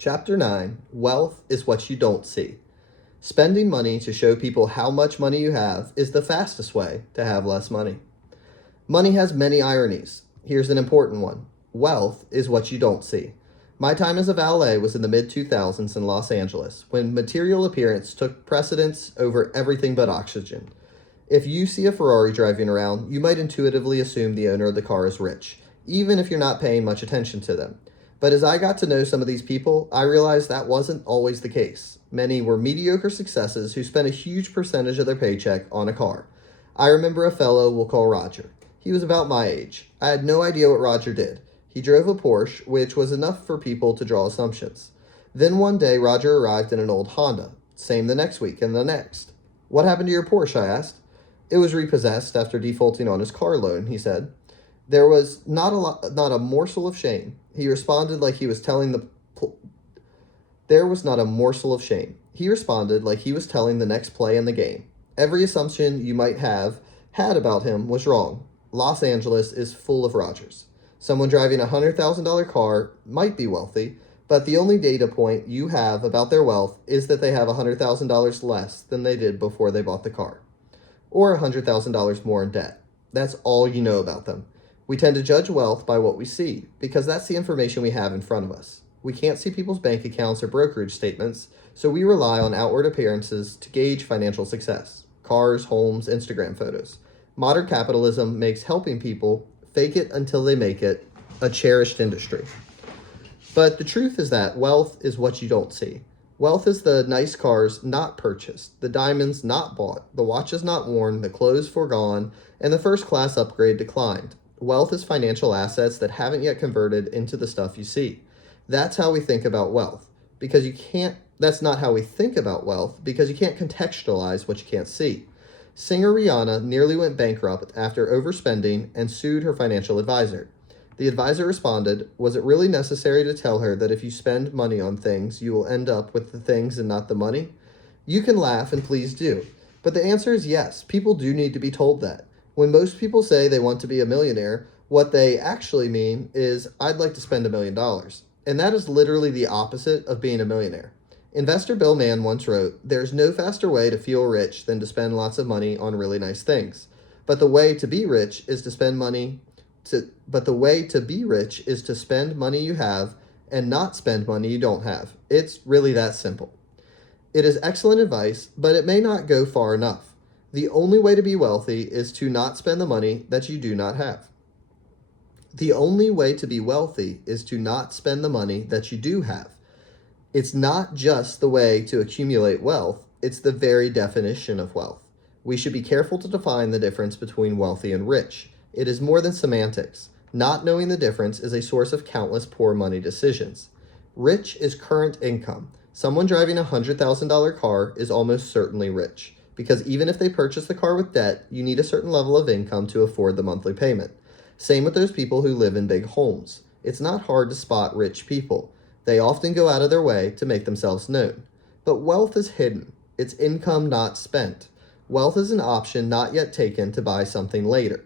Chapter 9 Wealth is What You Don't See. Spending money to show people how much money you have is the fastest way to have less money. Money has many ironies. Here's an important one. Wealth is what you don't see. My time as a valet was in the mid 2000s in Los Angeles, when material appearance took precedence over everything but oxygen. If you see a Ferrari driving around, you might intuitively assume the owner of the car is rich, even if you're not paying much attention to them. But as I got to know some of these people, I realized that wasn't always the case. Many were mediocre successes who spent a huge percentage of their paycheck on a car. I remember a fellow we'll call Roger. He was about my age. I had no idea what Roger did. He drove a Porsche, which was enough for people to draw assumptions. Then one day, Roger arrived in an old Honda. Same the next week and the next. "What happened to your Porsche?" I asked. "It was repossessed after defaulting on his car loan," he said. There was not a morsel of shame. He responded like he was telling the There was not a morsel of shame. He responded like he was telling the next play in the game. Every assumption you might have had about him was wrong. Los Angeles is full of Rogers. Someone driving a $100,000 car might be wealthy, but the only data point you have about their wealth is that they have $100,000 less than they did before they bought the car, or $100,000 more in debt. That's all you know about them. We tend to judge wealth by what we see, because that's the information we have in front of us. We can't see people's bank accounts or brokerage statements, so we rely on outward appearances to gauge financial success. Cars, homes, Instagram photos. Modern capitalism makes helping people fake it until they make it a cherished industry. But the truth is that wealth is what you don't see. Wealth is the nice cars not purchased, the diamonds not bought, the watches not worn, the clothes foregone, and the first class upgrade declined. Wealth is financial assets that haven't yet converted into the stuff you see. That's how we think about wealth, that's not how we think about wealth because you can't contextualize what you can't see. Singer Rihanna nearly went bankrupt after overspending and sued her financial advisor. The advisor responded, "Was it really necessary to tell her that if you spend money on things, you will end up with the things and not the money?" You can laugh, and please do. But the answer is yes, people do need to be told that. When most people say they want to be a millionaire, what they actually mean is, "I'd like to spend $1 million." And that is literally the opposite of being a millionaire. Investor Bill Mann once wrote, "There's no faster way to feel rich than to spend lots of money on really nice things. But the way to be rich is to spend money you have and not spend money you don't have. It's really that simple." It is excellent advice, but it may not go far enough. The only way to be wealthy is to not spend the money that you do not have. The only way to be wealthy is to not spend the money that you do have. It's not just the way to accumulate wealth, it's the very definition of wealth. We should be careful to define the difference between wealthy and rich. It is more than semantics. Not knowing the difference is a source of countless poor money decisions. Rich is current income. Someone driving a $100,000 car is almost certainly rich, because even if they purchase the car with debt, you need a certain level of income to afford the monthly payment. Same with those people who live in big homes. It's not hard to spot rich people. They often go out of their way to make themselves known. But wealth is hidden. It's income not spent. Wealth is an option not yet taken to buy something later.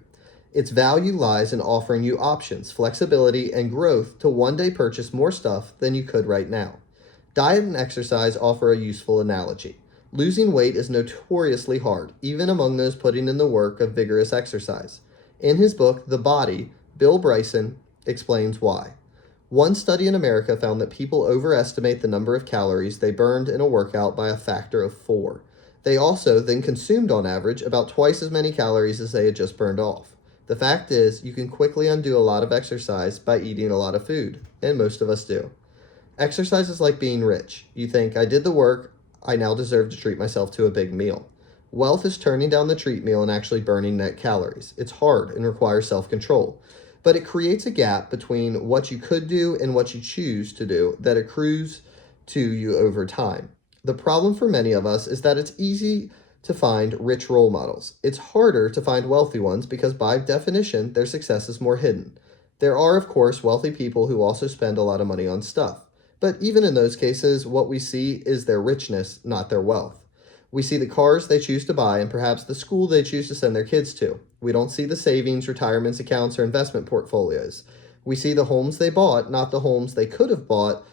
Its value lies in offering you options, flexibility, and growth to one day purchase more stuff than you could right now. Diet and exercise offer a useful analogy. Losing weight is notoriously hard, even among those putting in the work of vigorous exercise. In his book, The Body, Bill Bryson explains why. One study in America found that people overestimate the number of calories they burned in a workout by a factor of 4. They also then consumed on average about twice as many calories as they had just burned off. The fact is, you can quickly undo a lot of exercise by eating a lot of food, and most of us do. Exercise is like being rich. You think, "I did the work, I now deserve to treat myself to a big meal." Wealth is turning down the treat meal and actually burning net calories. It's hard and requires self-control, but it creates a gap between what you could do and what you choose to do that accrues to you over time. The problem for many of us is that it's easy to find rich role models. It's harder to find wealthy ones because by definition, their success is more hidden. There are, of course, wealthy people who also spend a lot of money on stuff. But even in those cases, what we see is their richness, not their wealth. We see the cars they choose to buy and perhaps the school they choose to send their kids to. We don't see the savings, retirements accounts, or investment portfolios. We see the homes they bought, not the homes they could have bought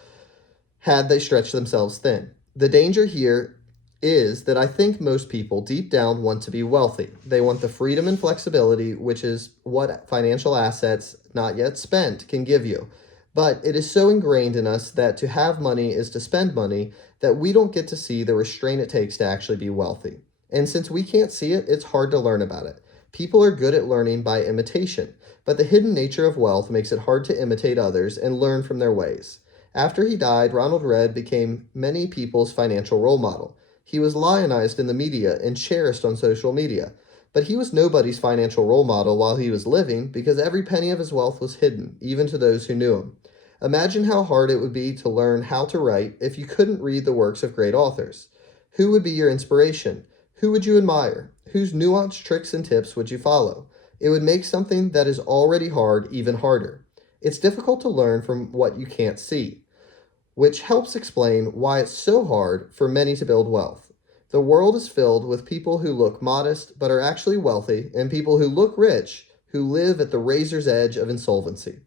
had they stretched themselves thin. The danger here is that I think most people deep down want to be wealthy. They want the freedom and flexibility, which is what financial assets not yet spent can give you. But it is so ingrained in us that to have money is to spend money that we don't get to see the restraint it takes to actually be wealthy. And since we can't see it, it's hard to learn about it. People are good at learning by imitation, but the hidden nature of wealth makes it hard to imitate others and learn from their ways. After he died, Ronald Read became many people's financial role model. He was lionized in the media and cherished on social media. But he was nobody's financial role model while he was living because every penny of his wealth was hidden, even to those who knew him. Imagine how hard it would be to learn how to write if you couldn't read the works of great authors. Who would be your inspiration? Who would you admire? Whose nuanced tricks and tips would you follow? It would make something that is already hard even harder. It's difficult to learn from what you can't see, which helps explain why it's so hard for many to build wealth. The world is filled with people who look modest but are actually wealthy, and people who look rich who live at the razor's edge of insolvency.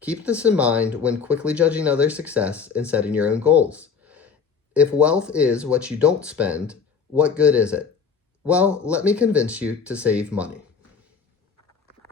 Keep this in mind when quickly judging others' success and setting your own goals. If wealth is what you don't spend, what good is it? Well, let me convince you to save money.